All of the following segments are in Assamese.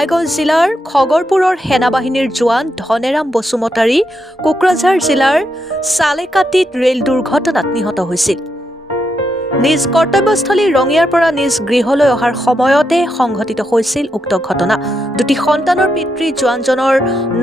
বঙাইগাঁও জিলাৰ খগৰপুৰৰ সেনাবাহিনীৰ জোৱান ধনেৰাম বসুমতাৰী কোকৰাঝাৰ জিলাৰ চালেকাটিত ৰেল দুৰ্ঘটনাত নিহত হৈছিল। নিজ কৰ্তব্যস্থলী ৰঙিয়াৰ পৰা নিজ গৃহলৈ অহাৰ সময়তে সংঘটিত হৈছিল উক্ত ঘটনা। দুটি সন্তানৰ পিতৃ জোৱানজনৰ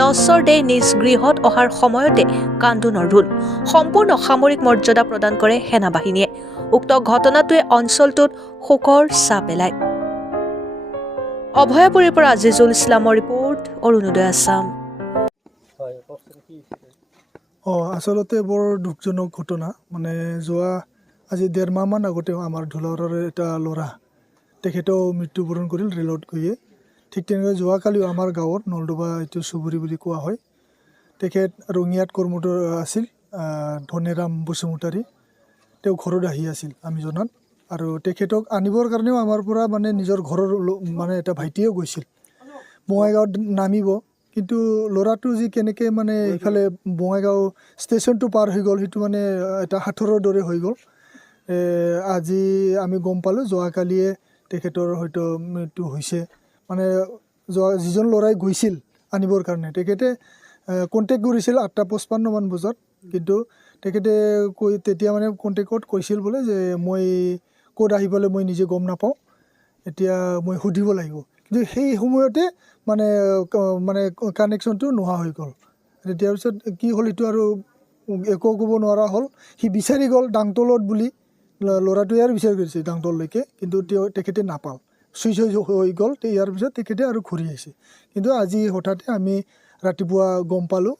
নশ্বৰ দেহ নিজ গৃহত অহাৰ সময়তে কান্দোনৰ ৰোল। সম্পূৰ্ণ সামৰিক মৰ্যাদা প্ৰদান কৰে সেনাবাহিনীয়ে। উক্ত ঘটনাটোৱে অঞ্চলটোত শোকৰ ছাঁ পেলায়। অভয়াপুৰীৰ পৰা আজিজুল ইছলামৰ ৰিপৰ্ট, অৰুণোদয় আছাম। আচলতে বৰ দুখজনক ঘটনা। মানে যোৱা আজি 1.5 মাহমান আগতে আমাৰ ঢোলাৰৰ এটা ল'ৰা তেখেতেও মৃত্যুবৰণ কৰিল ৰেলত গৈয়ে। ঠিক তেনেকৈ যোৱাকালিও আমাৰ গাঁৱত নলডোবা এইটো চুবুৰী বুলি কোৱা হয়, তেখেত ৰঙিয়াত কৰ্মৰত আছিল, ধনেৰাম বসুমতাৰী। তেওঁ ঘৰত আহি আছিল আমি জনাত, আৰু তেখেতক আনিবৰ কাৰণেও আমাৰ পৰা মানে নিজৰ ঘৰৰ মানে এটা ভাইটিয়েও গৈছিল বঙাইগাঁৱত নামিব। কিন্তু ল'ৰাটো যি কেনেকৈ মানে ইফালে বঙাইগাঁও ষ্টেচনটো পাৰ হৈ গ'ল, সেইটো মানে এটা সাঁথৰৰ দৰে হৈ গ'ল। আজি আমি গম পালোঁ যোৱাকালিয়ে তেখেতৰ হয়তো মৃত্যু হৈছে। মানে যিজন ল'ৰাই গৈছিল আনিবৰ কাৰণে তেখেতে কণ্টেক্ট কৰিছিল 8:55 বজাত, কিন্তু তেখেতে তেতিয়া মানে কণ্টেক্টত কৈছিল বোলে যে মই ক'ত আহি পালে মই নিজে গম নাপাওঁ, এতিয়া মই সুধিব লাগিব। কিন্তু সেই সময়তে মানে কানেকশ্যনটো নোহোৱা হৈ গ'ল। তেতিয়াৰ পিছত কি হ'ল এইটো আৰু একো ক'ব নোৱাৰা হ'ল। সি বিচাৰি গ'ল ডাংতলত বুলি, ল'ৰাটোৱে আৰু বিচাৰি গৈছে ডাংতললৈকে, কিন্তু তেখেতে নাপাল, চুইচ হৈ গ'ল। ইয়াৰ পিছত তেখেতে আৰু ঘূৰি আহিছে। কিন্তু আজি হঠাতে আমি ৰাতিপুৱা গম পালোঁ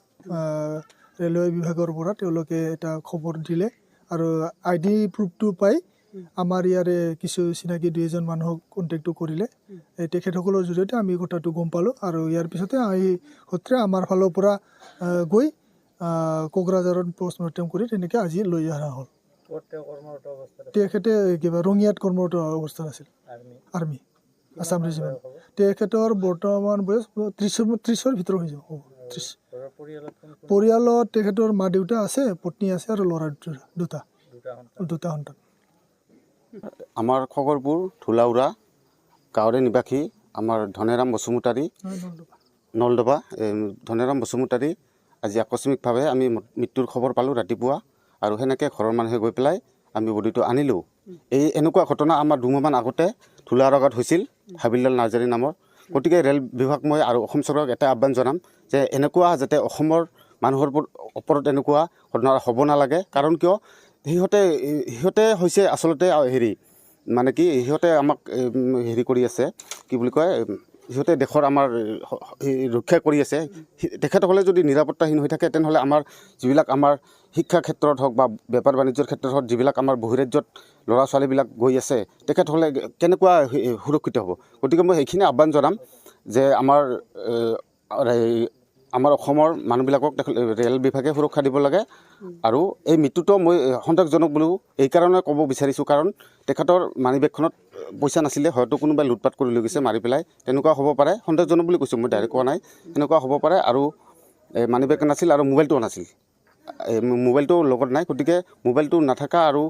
ৰেলৱে বিভাগৰ পৰা, তেওঁলোকে এটা খবৰ দিলে আৰু ID প্ৰুফটো পাই আমাৰ ইয়াৰে কিছু চিনাকি 2-এজন মানুহক কণ্টেক্টটো কৰিলে। তেখেতসকলৰ জৰিয়তে আমি কথাটো গম পালোঁ, আৰু ইয়াৰ পিছতে এই সূত্ৰে আমাৰ ফালৰ পৰা গৈ কোকৰাঝাৰত পষ্টমৰ্টেম কৰি তেনেকৈ আজি লৈ অহা হ'ল। তেখেতে কিবা ৰঙিয়াত কৰ্মৰত অৱস্থাত আছিল, আৰ্মি আছাম ৰেজিমেণ্ট। তেখেতৰ বৰ্তমান বয়স 30ৰ ভিতৰত হৈ যাব। 30। পৰিয়ালত তেখেতৰ মা দেউতা আছে, পত্নী আছে আৰু ল'ৰা দুটা সন্তান। আমাৰ খগৰপুৰ ধুলাউৰা গাঁৱৰে নিবাসী আমাৰ ধনেৰাম বসুমতাৰী, নলডোবা ধনেৰাম বসুমতাৰী আজি আকস্মিকভাৱে আমি মৃত্যুৰ খবৰ পালোঁ ৰাতিপুৱা, আৰু সেনেকৈ ঘৰৰ মানুহে গৈ পেলাই আমি বডিটো আনিলোঁ। এনেকুৱা ঘটনা আমাৰ 2 মাহমান আগতে ধুলাউৰা গাঁৱত হৈছিল, হাবিলদাৰ নাৰ্জাৰী নামৰ। গতিকে ৰেল বিভাগ মই আৰু অসম চৰকাৰক এটা আহ্বান জনাম যে এনেকুৱা যাতে অসমৰ মানুহৰ ওপৰত এনেকুৱা ঘটনা হ'ব নালাগে। কাৰণ কিয় সিহঁতে হৈছে আচলতে মানে কি সিহঁতে আমাক কৰি আছে, কি বুলি কয়, সিহঁতে দেশৰ আমাৰ ৰক্ষা কৰি আছে। তেখেতসকলে যদি নিৰাপত্তাহীন হৈ থাকে তেনেহ'লে আমাৰ যিবিলাক আমাৰ শিক্ষাৰ ক্ষেত্ৰত হওক বা বেপাৰ বাণিজ্যৰ ক্ষেত্ৰত হওক, যিবিলাক আমাৰ বহিৰাজ্যত ল'ৰা ছোৱালীবিলাক গৈ আছে, তেখেতসকলে কেনেকুৱা সুৰক্ষিত হ'ব। গতিকে মই সেইখিনি আহ্বান জনাম যে আমাৰ অসমৰ মানুহবিলাকক ৰেল বিভাগে সুৰক্ষা দিব লাগে। আৰু এই মৃত্যুটো মই সন্দেহজনক বুলিও এইকাৰণে ক'ব বিচাৰিছোঁ, কাৰণ তেখেতৰ মানিবেগখনত পইচা নাছিলে, হয়তো কোনোবাই লুটপাট কৰি লৈ গৈছে মাৰি পেলাই, তেনেকুৱা হ'ব পাৰে। সন্দেহজনক বুলি কৈছোঁ, মই ডাইৰেক্ট কোৱা নাই, তেনেকুৱা হ'ব পাৰে। আৰু মানিবেগ নাছিল আৰু মোবাইলটোও নাছিল, মোবাইলটো লগত নাই। গতিকে মোবাইলটো নাথাকা আৰু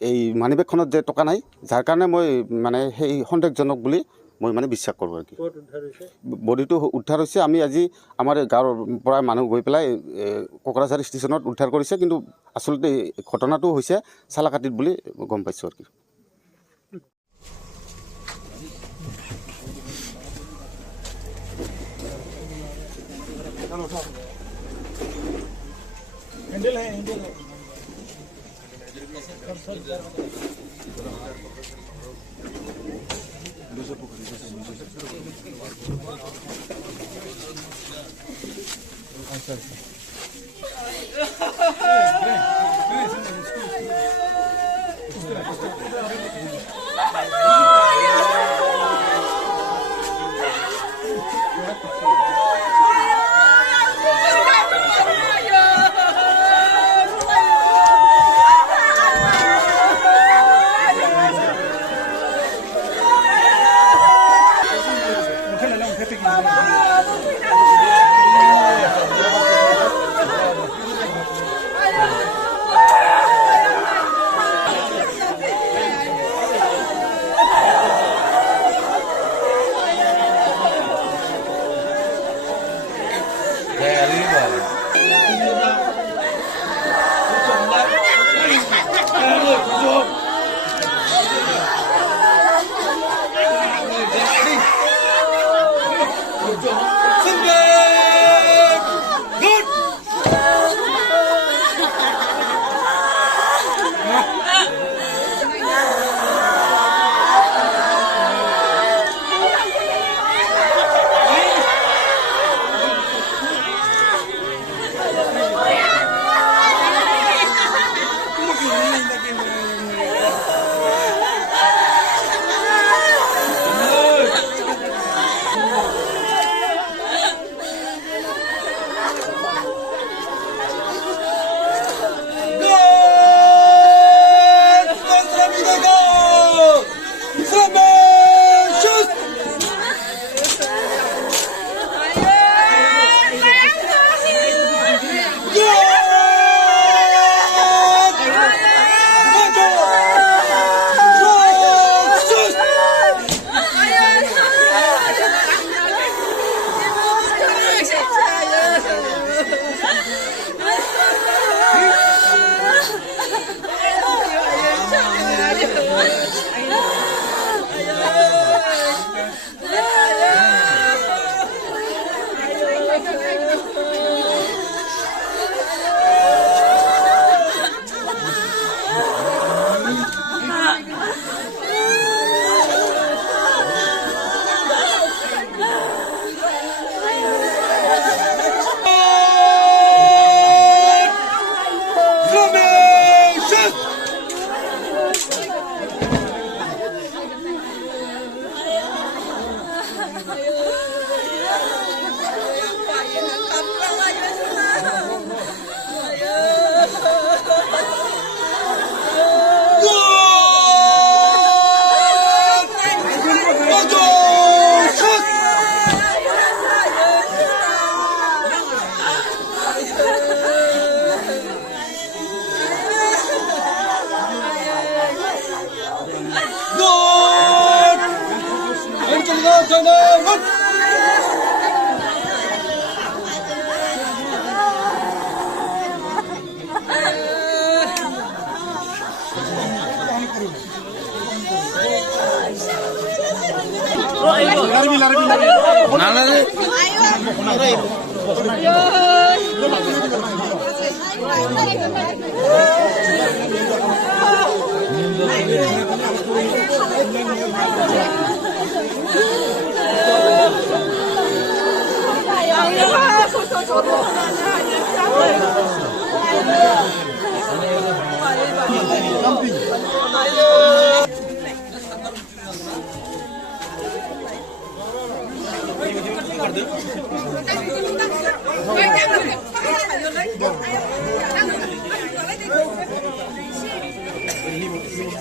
এই মানিবেগখনত যে টকা নাই, যাৰ কাৰণে মই মানে সেই সন্দেহজনক বুলি মই মানে বিশ্বাস কৰোঁ আৰু কি। বডিটো উদ্ধাৰ হৈছে, আমি আজি আমাৰ গাঁৱৰ পৰা মানুহ গৈ পেলাই কোকৰাঝাৰ ষ্টেচনত উদ্ধাৰ কৰিছে, কিন্তু আচলতে ঘটনাটো হৈছে চালাকাটিত বুলি গম পাইছোঁ আৰু কি।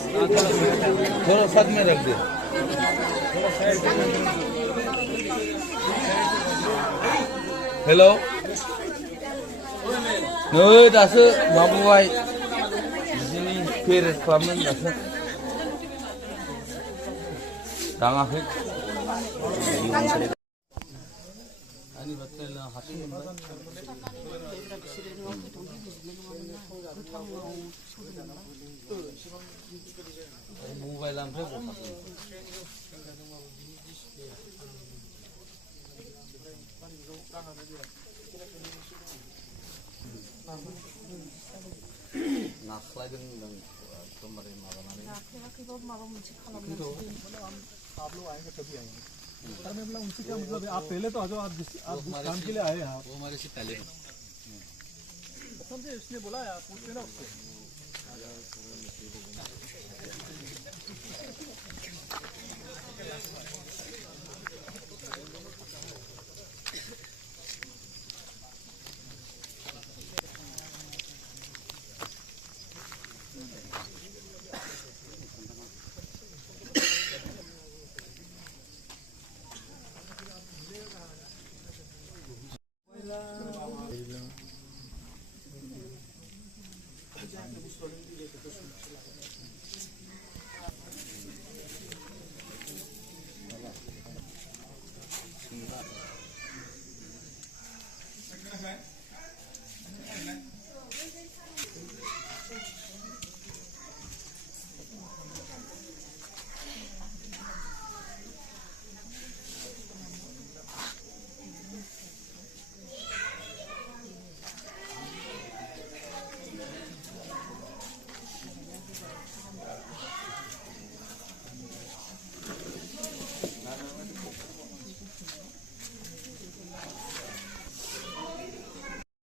थोड़ा साथ में रख दे। हेलो नै दासो माबाबाय बिदिनो पेरेड खालामनानै दासो दाङाखै मबाइल ओमफ्राय नाख्लायदों एकदमबारे माबानानै नाख्लायाखैबाबो माबा मोनसे खालामनांगौ मतलब उनसे क्या मतलब आप पहले तो आ जाओ आप काम के लिए आए हैं वो हमारे से पहले समझे उसने बोला है पूछते ना उससे